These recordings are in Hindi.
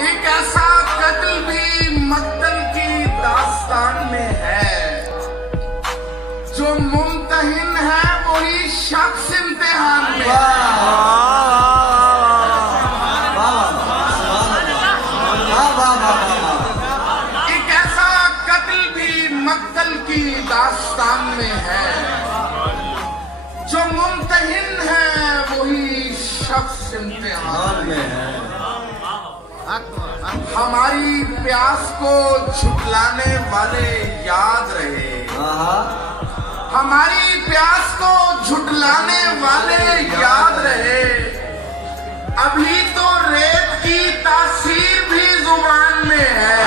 एक ऐसा कत्ल भी मक्तल की दास्तान में है, जो मुमतहिन है वही शख्स इम्तिहान में है। एक ऐसा कत्ल भी मक्तल की दास्तान में है, जो मुमतहिन है वही शख्स इम्तिहान में है। हमारी प्यास को झुठलाने वाले याद रहे, हमारी प्यास को झुठलाने वाले याद रहे। अभी तो रेत की तासीर भी जुबान में है।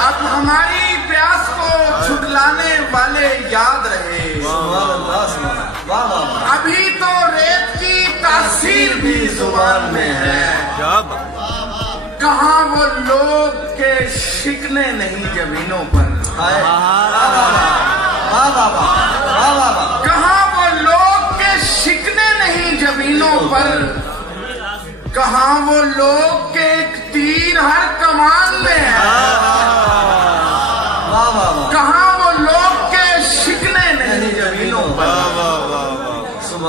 अब हमारी प्यास को झुठलाने वाले याद रहे। अभी तो रेत की तासीर भी जुबान में है। कहाँ वो लोग के शिकने नहीं जमीनों पर, कहाँ वो लोग के शिकने नहीं जमीनों पर, कहाँ वो लोग के एक तीर हर कमान में है। कहाँ वो लोग के शिकने नहीं जमीनों पर,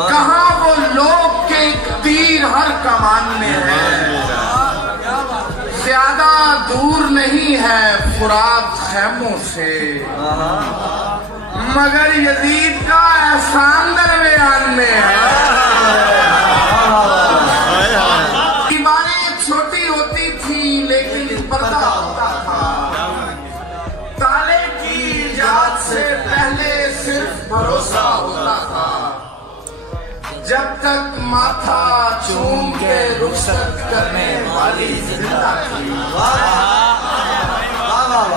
कहाँ वो लोग के एक तीर हर कमान में है। ज्यादा दूर नहीं है फुरात खैमों से, मगर यजीद का एहसान दरमियान में है। दीवारें छोटी होती थी लेकिन पर्दा होता था। ताले की इजाद से पहले सिर्फ भरोसा होता था। जब तक माथा चूम के रुखसत करने वाली जिंदा थी,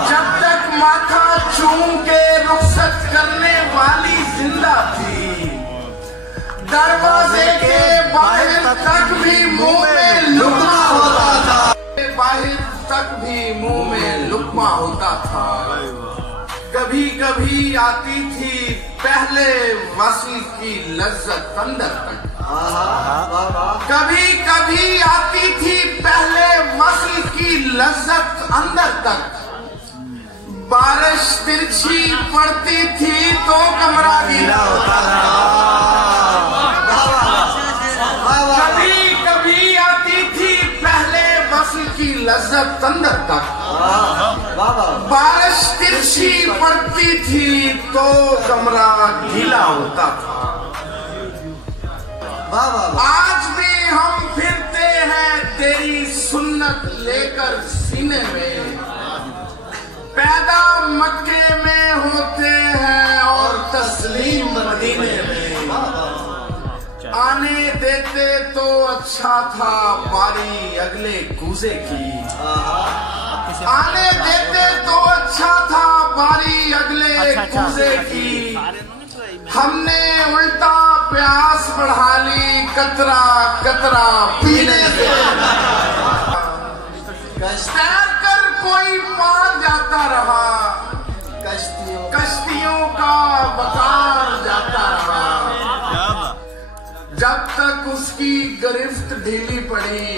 जब तक माथा चूम के रुखसत करने वाली जिंदा थी, दरवाजे के बाहर तक भी मुंह में लुकमा होता था। बाहर तक भी मुंह में लुकमा होता था। कभी कभी आती थी पहले वस्ल की लज्जत अंदर तक, कभी कभी आती थी पहले वस्ल की लज्जत अंदर तक। बारिश तिरछी पड़ती थी तो कमरा गीला होता था। कभी कभी आती थी पहले वस्ल की लज्जत अंदर तक। बारिश तिरछी पड़ती थी तो कमरा गीला होता था। आज भी हम फिरते हैं तेरी सुन्नत लेकर सीने में। पैदा मक्के में होते हैं और तस्लीम मदीने में। आने देते तो अच्छा था बारी अगले कूजे की, आने देते तो अच्छा था बारी अगले कूजे की। हमने उल्टा प्यास बढ़ा ली कतरा कतरा पीने से। तैर कर कोई पार जाता रहा, कश्तियों का वकार जाता रहा। जब तक उसकी गिरफ्त ढीली पड़ी,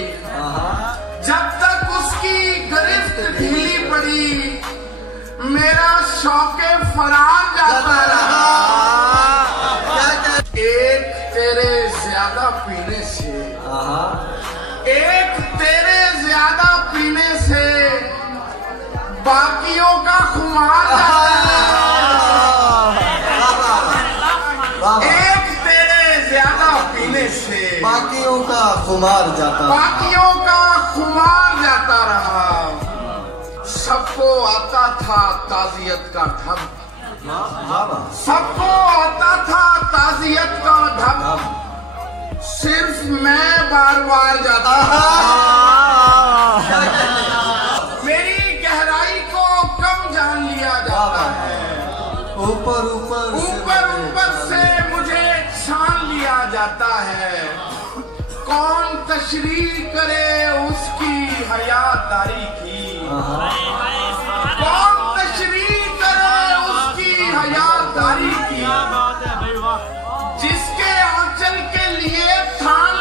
जब तक उसकी गिरफ्त ढीली पड़ी, मेरा शौके फरार जाता रहा। एक तेरे ज्यादा पीने से, एक तेरे ज्यादा पीने से बाकियों का खुमार जाता रहा। एक तेरे ज्यादा पीने से बाकियों का खुमार जाता, बाकियों का खुमार जाता रहा। सबको आता था ताजियत का ढब, सबको आता था ताजियत का ढब। सिर्फ मैं बार बार जाता मेरी गहराई को कम जान लिया जाता है। ऊपर ऊपर ऊपर से मुझे छान लिया जाता है। कौन तशरीह करे उसकी हयादारी की, कौन तशरीह करे उसकी हयादारी की। जिसके आंचल के लिए थान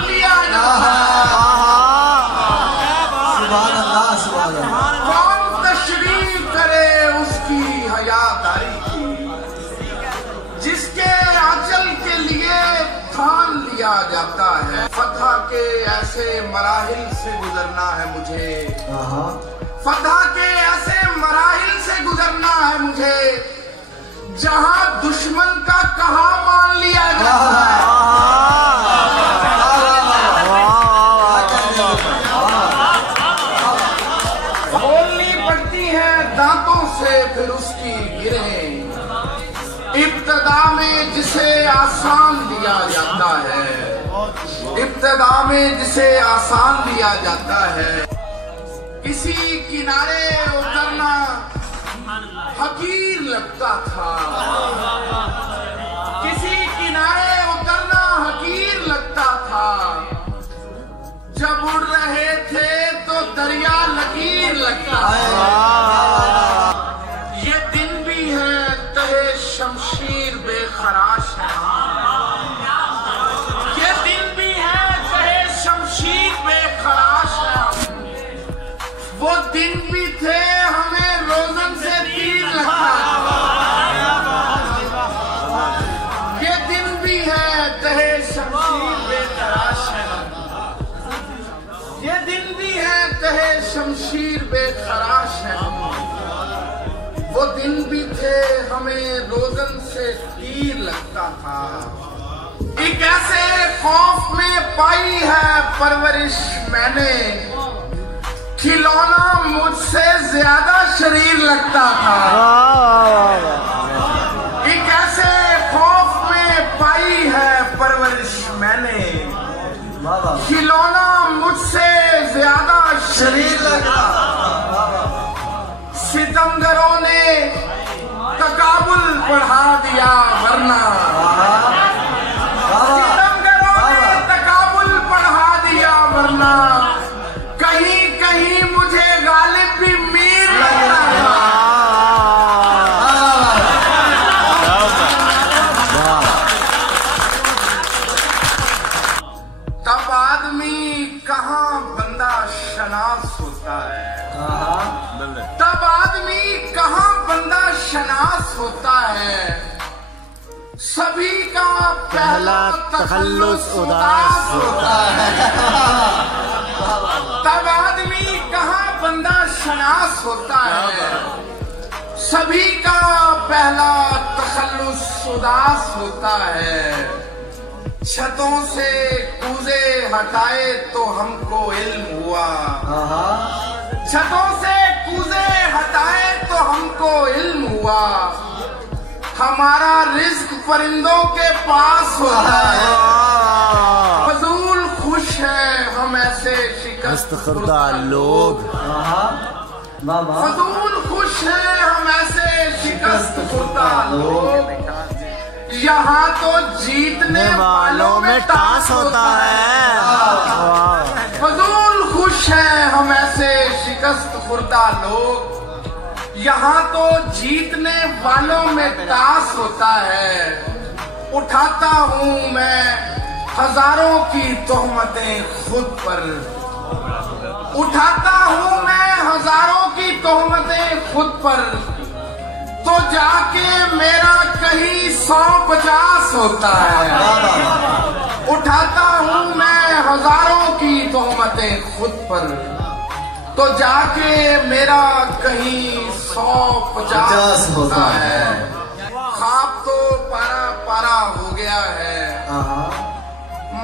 जाता है। फतह के ऐसे मराहिल से गुजरना है मुझे, फतह के ऐसे मराहिल से गुजरना है मुझे, जहां दुश्मन का कहा मान लिया जाता है। बोलनी पड़ती है दांतों से फिर उसकी गिरहें, इब्तदा में जिसे आसान दिया जाता है, इब्तदा में जिसे आसान दिया जाता है। किसी किनारे उतरना हकीर लगता था, किसी किनारे उतरना हकीर लगता था, जब उड़ रहे थे तो दरिया लकीर लगता था। ये दिन भी है तहे शमशीर बेखराश है, ये दिन भी है तहे शमशीर बेखराश है। वो दिन भी थे हमें रोजन से तीर लगता था, ये दिन भी है तहे शमशीर बेखराश है, ये दिन भी है तहे शमशीर बेखराश है। वो दिन भी थे हमें रोजन से तीर लगता था। एक ऐसे खौफ में पाई है परवरिश मैंने, खिलौना मुझसे ज्यादा शरीर लगता था। एक ऐसे खौफ में पाई है परवरिश मैंने, खिलौना मुझसे ज्यादा शरीर लगता था। सितमगरों ने तकाबुल बढ़ा दिया वरना, सितमगरों ने तकाबुल बढ़ा दिया वरना, कहीं कहीं मुझे गालिब भी मीर लगता था। तब आदमी कहाँ बंदा शनास होता है, तब आदमी कहाँ बंदा शनास होता है। सभी का पहला तखल्लुस उदास होता है। तब आदमी कहाँ बंदा शनास होता है, सभी का पहला तखल्लुस उदास होता है। छतों से कूजे हटाए तो हमको इल्म हुआ, छतों से कूजे हटाए तो हमको इल्म हुआ, हमारा रिज्क परिंदों के पास होता है। फजूल खुश है हम ऐसे शिकस्त खुर्दा लोग, फजूल खुश है हम ऐसे शिकस्त खुर्दा लोग। यहाँ तो जीतने वालों में टास होता है। फजूल खुश है हम ऐसे शिकस्त खुर्दा लोग, यहाँ तो जीतने वालों में टास होता है। उठाता हूँ मैं हजारों की तोहमतें खुद पर, उठाता हूँ मैं हजारों की तोहमतें खुद पर, तो जाके मेरा कहीं 150 होता है। उठाता हूँ मैं हजारों की तोहमतें खुद पर, तो जाके मेरा कहीं 150 होता है। ख्वाब तो पारा पारा हो गया है,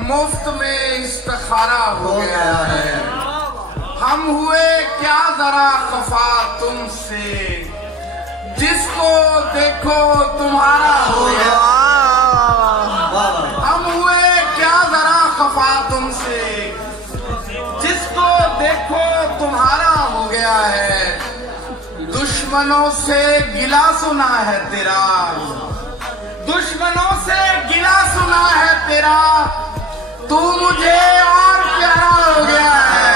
मुफ्त में इस्तिखारा हो गया है। हम हुए क्या जरा खफा तुमसे, जिसको देखो तुम्हारा हो गया। हम हुए क्या जरा खफा तुमसे, जिसको देखो तुम्हारा हो गया है। दुश्मनों से गिला सुना है तेरा, दुश्मनों से गिला सुना है तेरा, तू मुझे और प्यारा हो गया है।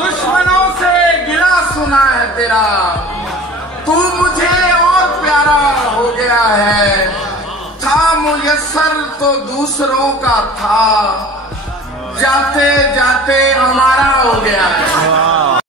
दुश्मनों से गिला सुना है तेरा, तू मुझे और प्यारा हो गया है। था मुयस्सर तो दूसरों का था, जाते जाते हमारा हो